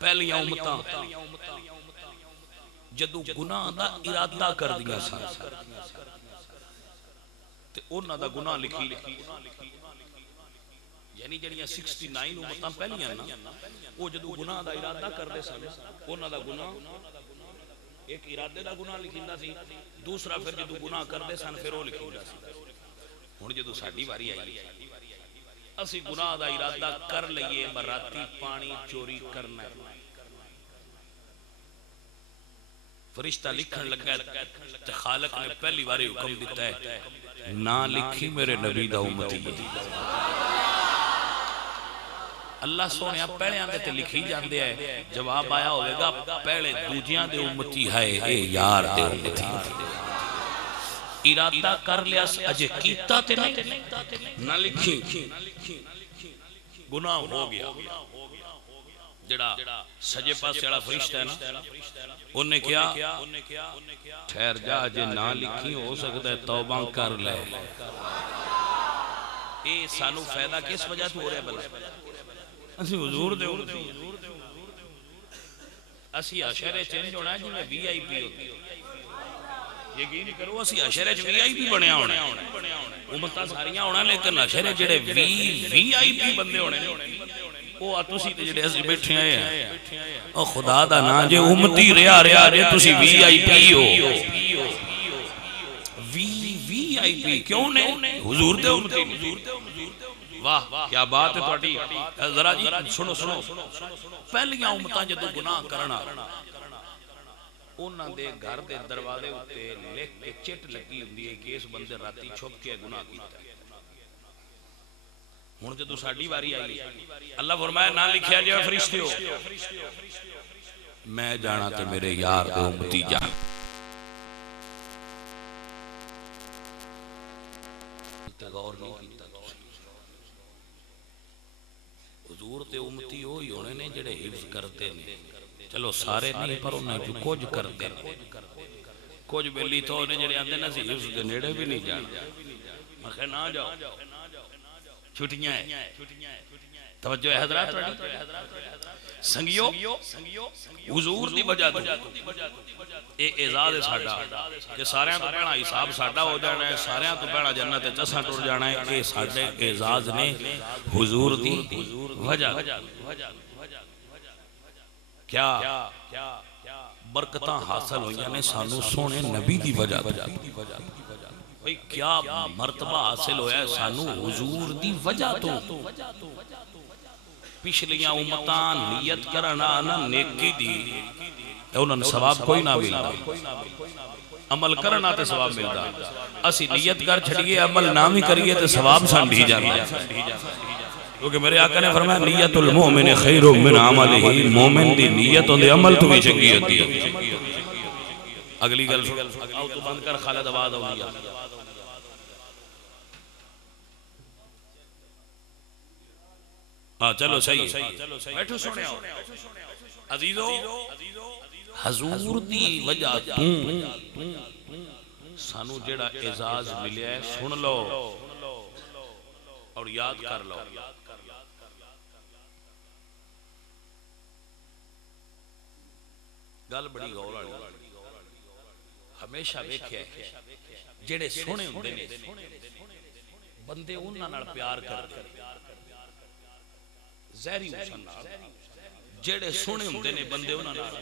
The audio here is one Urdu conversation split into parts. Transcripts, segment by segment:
پہلیاں امتاں جدو گناہ دا ارادہ کر دیا سن تے انہاں دا گناہ لکھی یعنی جڑیاں 69 امتاں پہلیاں نا وہ جدو گناہ دا ارادہ کردے سن انہاں دا گناہ ایک ارادے دا گناہ لکھیندا سی دوسرا پھر جدو گناہ کردے سن پھر وہ لکھیندا سی ہن جدو ساڈی واری آئی اسی گناہ دا ارادہ کر لئیے براتی پانی چوری کرنا ہے فرشتہ لکھن لگا تے خالق نے پہلی باری حکم دیتا ہے نہ لکھی میرے نبی دا امتی ہے اللہ سونے پہلے آندے تے لکھی جاندے ہے جواب آیا ہوئے گا پہلے دوجیاں دے امتی ہے اے یار دے امتی ارادہ کر لیا اجے کیتا تے نہیں نہ لکھی گناہ ہو گیا جڑا سجے پاس جڑا فرشتہ ہے نا انہیں کیا ٹھہر جا اجے نہ لکھی ہو سکتا ہے توبہ کر لے اے سانو فائدہ کس وجہ تو ہو رہا ہے بلا اسی حضور دے امتی اسی عشرے چینج ہونا ہے جنہیں وی آئی پی ہوتی یقین کرو اسی عشرے چ وی آئی پی بنیا ہونا امتاں ساریاں ہونا لیکن عشرے جڑے وی آئی پی بندے ہونے وہ تسی تے جڑے اسی بیٹھے ہیں او خدا دا نا جے امتی ریا جے تسی وی آئی پی ہو وی آئی پی کیوں نے حضور دے امتی واہ کیا بات ہے تہاڈی ذرا جی سنو پہلیاں امتاں جدوں گناہ کرنا انہاں دے گھر دے دروازے اُتے لکھ کے چٹ لگی ہوندی ہے کہ اس بندے راتی چھپ کے گناہ کیتا ہے ہن جدوں ساڈی واری آئی اللہ فرمایا نہ لکھیا جائے فرشتے ہو میں جانا تے میرے یار دے امتی جان غور نہیں کیتا حضور تے امتی ہوئی ہونے نے جڑے حفظ کرتے ہیں چلو سارے نہیں پر انہیں جو کچھ کرتے ہیں کچھ بیلی تو انہیں جڑے آندے نا سی حفظ دے نیڑے بھی نہیں جانا مخے نہ جاؤ چھٹیاں ہیں توجہ ہے حضرات سنگیو حضور دی وجہ تو اے اعزاز ہے ساڈا کہ ساریاں تو پہلا حساب ساڈا ہو جانا ہے ساریاں تو پہلا جنت چساں ٹر جانا ہے اے ساڈے اعزاز نے حضور دی وجہ کیا برکتاں حاصل ہوئیاں نے سانو سونے نبی دی وجہ بھئی کیا مرتبہ حاصل ہویا ہے سانو حضور دی وجہ تو پچھلیاں امتاں نیت کرنا نا نیکی دی انہوں نے ثواب کوئی نہ ملتا عمل کرنا تے ثواب ملتا اسی نیت کر چھڑیے عمل نہ بھی کریے تے ثواب سانڈھی جانا کیونکہ میرے آقا نے فرمایا نیت المومن خیر من عملہ مومن دی نیت دے عمل تو بھی چنگی ہوتی ہے اگلی گل آؤ تو بند کر خالد آباد ہو گیا چلو صحیح بیٹھو سونے ہو عزیزو حضور دی وجہ سانو جڑا اعزاز ملیا ہے سن لو اور یاد کر لو گل بڑی غور والی ہمیشہ ویکھیا ہے جڑے سونے ہوندے نے بندے انہاں نال پیار کردے زہری حسن نال جڑے سونے ہوندے نے بندے انہاں نال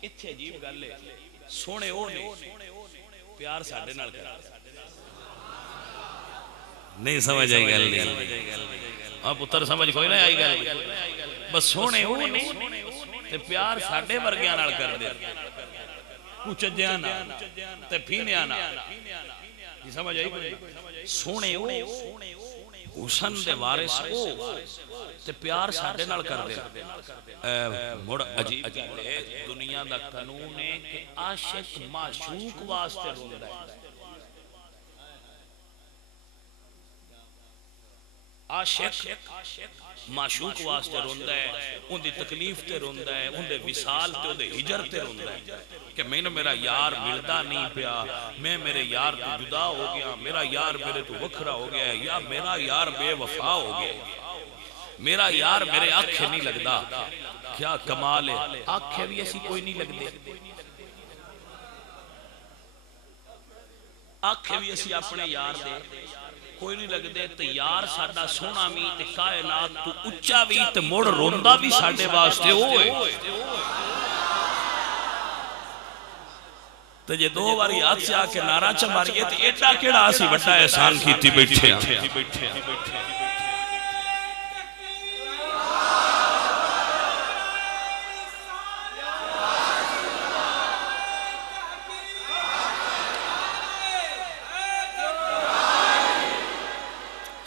ایتھے عجیب گل ہے سونے او نے پیار ساڈے نال کردے نہیں سمجھ آئی گل نہیں ہاں پتر سمجھ کوئی نہ آئی گل بس سونے او نے تے پیار ساڈے ورگیاں نال کردے کچھ جیاں نال تے پھینیاں نال جی سمجھ آئی سونے او حسن دے وارث او تے پیار ساڈے نال کردے مڑ عجیب دنیا دا قانون ہے کہ عاشق معشوق واسطے روندا ہے عاشق معشوق واسطے روندا ہے ان دی تکلیف تے روندا ہے ان دے وصال تے ان دے ہجر تے روندا ہے کہ میں میرا یار ملدا نہیں پیا میں میرے یار تو جدا ہو گیا میرا یار میرے تو وکھرا ہو گیا یا میرا یار بے وفا ہو گیا میرا یار میرے آنکھیں نہیں لگدا، کیا کمال ہے، آنکھیں بھی ایسی کوئی نہیں لگدے، آنکھیں بھی ایسی اپنے یار دے کوئی نہیں لگدے، تو یار ساڈا سونا بھی تے کائنات تو اچا بھی تے مڑ روندا بھی ساڈے واسطے ہوئے، تو جے دو باری ہاتھ سے آکے نعرہ چا ماریے تو ایٹا کیڑا آسی بڑا احسان کیتی بیٹھے ہیں۔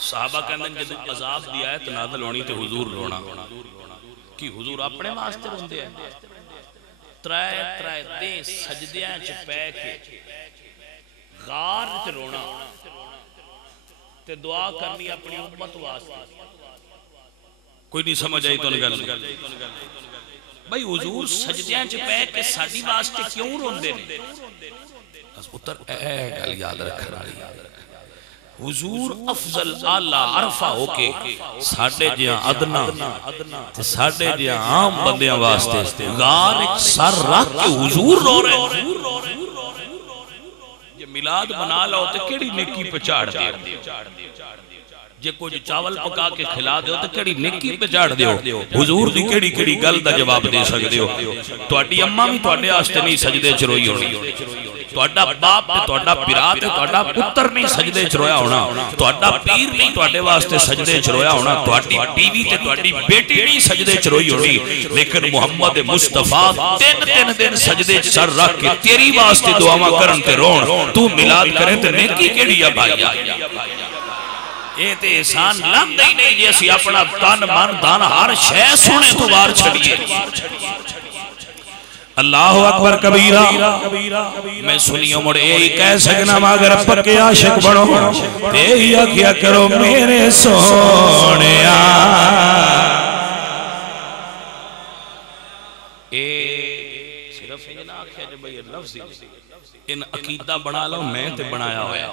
صحابہ کہندے جدو عذاب دی آیت نازل ہونی تے حضور رونا، کہ حضور اپنے واسطے روندے ہیں، ترائے ترائے دیں سجدیاں چ پے کے غار تے رونا تے دعا کرنی اپنی امت واسطے۔ کوئی نہیں سمجھ آئی تو نگل بھائی حضور سجدیاں چ پے کے ساڈی واسطے کیوں روندے نے؟ بس پتر اے گل یاد رکھنا، حضور افضل اعلی عرفہ ہو کے ساڑھے جیاں ادنا ساڑھے جیاں عام بندیاں واسطے غار ایک سر رکھ کے حضور رو رہے ہیں۔ یہ میلاد بنا لو تو کیڑی نیکی پہ چاڑ دے، جے کچھ چاول پکا کے کھلا دے تو کیڑی نیکی پہ چاڑ دے، حضور دی کیڑی کیڑی گل دا جواب دے سکتے ہو۔ تواڈی اماں بھی تواڈے واسطے نہیں سجدے چ روئی ہونی، تواڈا باپ تے تواڈا پیرا تے تواڈا پتر نہیں سجدے چ رویا ہونا، تواڈا پیر نہیں تواڈے واسطے سجدے چ رویا ہونا، تواڈی بیوی تے تواڈی بیٹی نہیں سجدے چ روئی ہونی، لیکن محمد مصطفیٰ تین دن سجدے چ سر رکھ کے تیری واسطے دعاواں کرن تے رون، تو میلاد کریں تے نیکی کیڑی ہے بھائیا؟ اے تے احسان لندے ہی نہیں جے اسی اپنا تن من دھن ہر شے سونے تو وار چھڑیے۔ اللہ اکبر کبیرہ، میں سنیوں مڑ اے کہہ سکنا مگر پکے عاشق بڑھو، تے یا کیا کرو میرے سونیا۔ اے صرف یہ نہ آکھیا جب یہ لفظی ان عقیدہ بنا لو میں تے بنایا ہویا ہے۔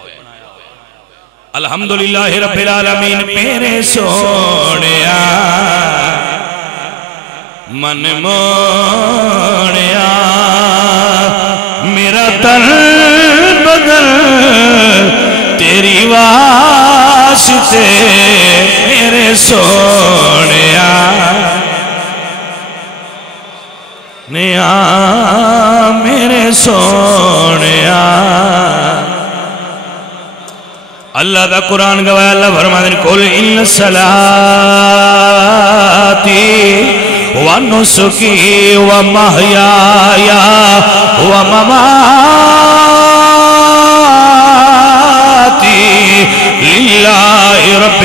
الحمدللہ رب العالمین میرے سونیا من موڑیا، میرا تن بدل تیری واسطے میرے سونیا، نیا میرے سونیا۔ اللہ دا قرآن گواہ، اللہ فرماتے ہیں قل ان صلاتي ونسكي ومحياي ومماتي لله رب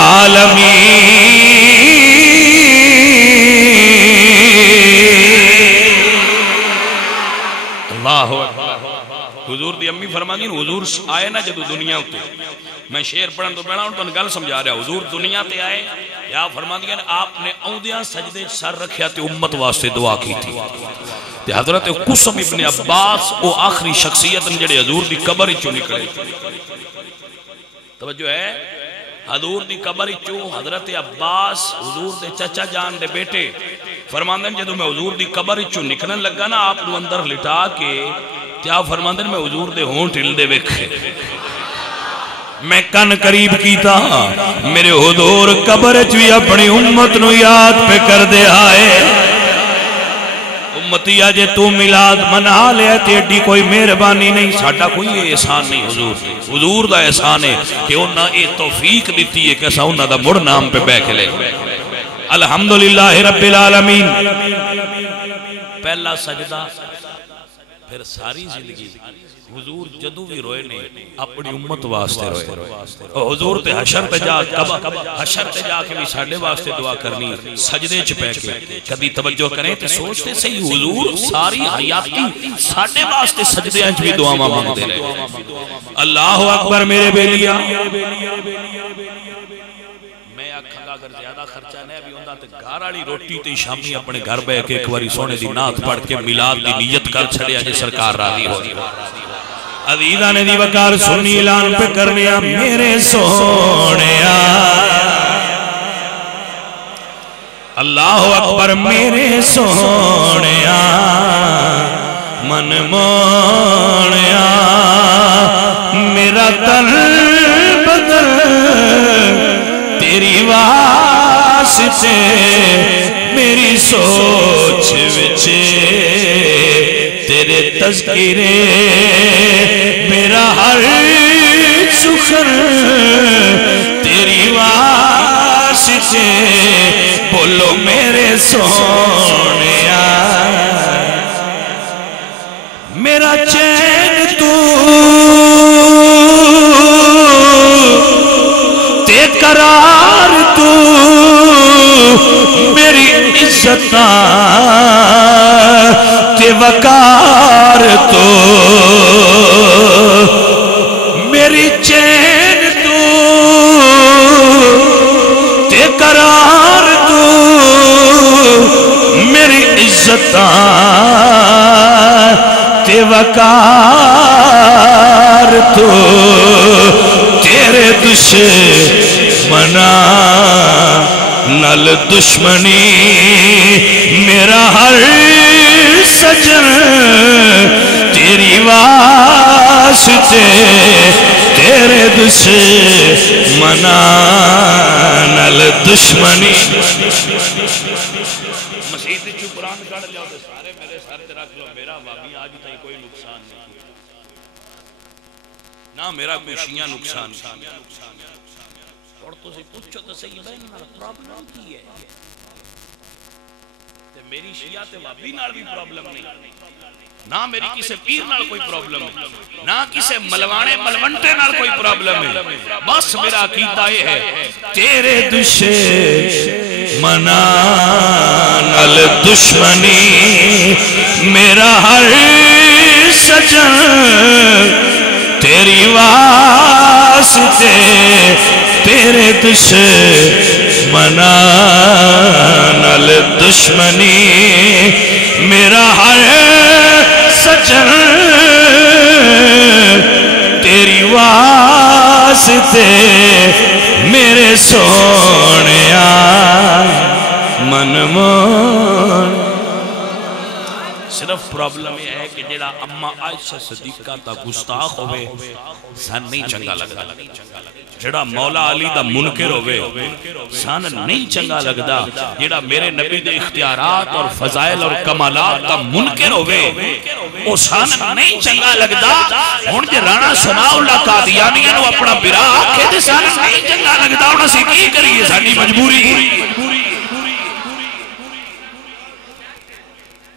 العالمين۔ اللہ حضور دی امی فرماندی حضور آئے نا جدو دنیا ہوتے، میں شعر پڑھن تو پڑھا ہوں تو گل سمجھا رہا، حضور دنیا تے آئے یا فرماندی آپ نے اوندیاں سجدے سر رکھیا تے امت واسطے دعا کی تھی، تے حضرت قسم ابن عباس وہ آخری شخصیت جڑے حضور دی قبر چوں نکلے، توجہ ہے، حضور دی قبر چوں حضرت عباس حضور دے چچا جان دے بیٹے فرماندن جدو میں حضور دی قبر چوں نکلن لگا نا آپ نو اندر لٹا کے کیا فرماندن میں حضور دے ہونٹ ہلدے ویکھے، میں کن قریب کیتا میرے حضور قبر بھی اپنی امت نو یاد پہ کر دے آئے، امتی آجے تو میلاد منا لے تیڈی کوئی مہربانی نہیں، ساڑھا کوئی احسان نہیں حضور دا احسان ہے کہ انہاں اے توفیق دیتی ہے کہ ایسا انہاں دا مڑ نام پہ بیک لے۔ الحمدللہ رب العالمین، پہلا سجدہ پھر ساری زندگی حضور جدو بھی روئے نے اپنی امت واسطے روئے، حضور تے حشر تے جا کے بھی ساڑھے واسطے دعا کرنی، سجدے چ پہ کے کبھی توجہ کریں تو سوچتے صحیح حضور ساری حیاتی ساڑھے واسطے سجدے انچ بھی دعا مانگتے رہے۔ اللہ اکبر میرے بیلیا، میں آکھاں گا اگر زیادہ خرچہ نہیں بھی ہوندہ تو گھاراڑی روٹی تے شامی اپنے گھر بے کے ایک واری سونے دی نات پڑھ کے میلاد دی نیت کر چھڑے آجے سرکار راضی ہو۔ عزیزہ نے دی وقار سنی اعلان پہ کرنیا میرے سونیا، اللہ اکبر میرے سونیا من مونیا میرا دل بدل تیری واسطے میری سوچ وچے تیرے تذکرے میرا ہر سخن تیری واسطے بولو میرے سونیا میرا چین تو تے قرار تو میری عزت تے وقار تو میری چین تو تے قرار تو میری عزت تے وقار تو تیرے دشمنا نل دشمنی میرا ہر سجن تیری واسطے تیرے دشمنا نل دشمنی مسیح تے قرآن کڑھ لیاؤ تے سارے میرے سر تے رکھ لو میرا بابی آج تھی کوئی نقصان نہیں نہ میرا کوئی شیعہ نقصان اور تو سے پوچھو تو صحیح ہے نا پرابلم کی ہے تے میری شیعہ تے بابی نال بھی پرابلم نہیں نہ میری کسے پیر نال کوئی پرابلم ہے نہ کسے ملوانے ملونٹے نال کوئی پرابلم ہے بس میرا عقیدہ یہ ہے تیرے دشمنا نال دشمنی میرا ہر سجن تیری واسطے تیرے دشمنا نال دشمنی میرا ہر سجن تیری واسطے میرے سونیا من مون صرف پرابلم یہ ہے کہ جڑا اما عائشہ صدیقہ تا گستاخ ہوئے سن نہیں چنگا لگتا جڑا مولا علی دا منکر ہوئے سن نہیں چنگا لگتا جڑا میرے نبی دے اختیارات اور فضائل اور کمالات دا منکر ہوئے وہ سن نہیں چنگا لگتا ہون جے رانا ثناء اللہ قادیانی انہوں اپنا برا آکھے دے سن نہیں چنگا لگتا انہوں سے کی کریے سانی مجبوری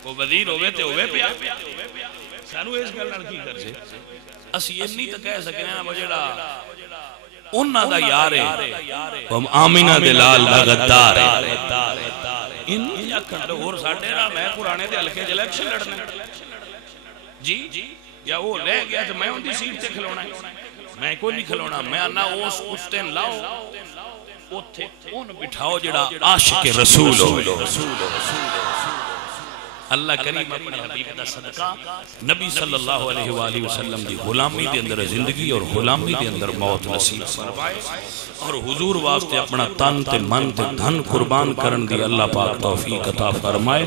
وہ وزیر ہوئے تے ہوئے پیا سانو اس گل نال کی کر سے اسی انی تے کہہ سکنے نا بجڑا انہاں دا یار ہے ہم آمینہ دے لال دا غدار ہے ان یا کھڑے اور ساڈے نا میں پرانے دے ہلکے الیکشن لڑنے جی یا وہ لے گیا تے میں ان دی سیٹ تے کھلونا ہے میں کوئی نہیں کھلونا میں انا اس کتن لاؤ اوتھے اون بٹھاؤ جڑا عاشق رسول ہو اللہ کریم اپنے حبیب دا صدقہ نبی صلی اللہ علیہ وآلہ وسلم دی غلامی دے اندر زندگی اور غلامی دے اندر موت نصیب فرمائے اور حضور واسطے اپنا تن تے من تے دھن قربان کرن دی اللہ پاک توفیق عطا فرمائے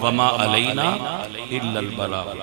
وما علینا الا البلاغ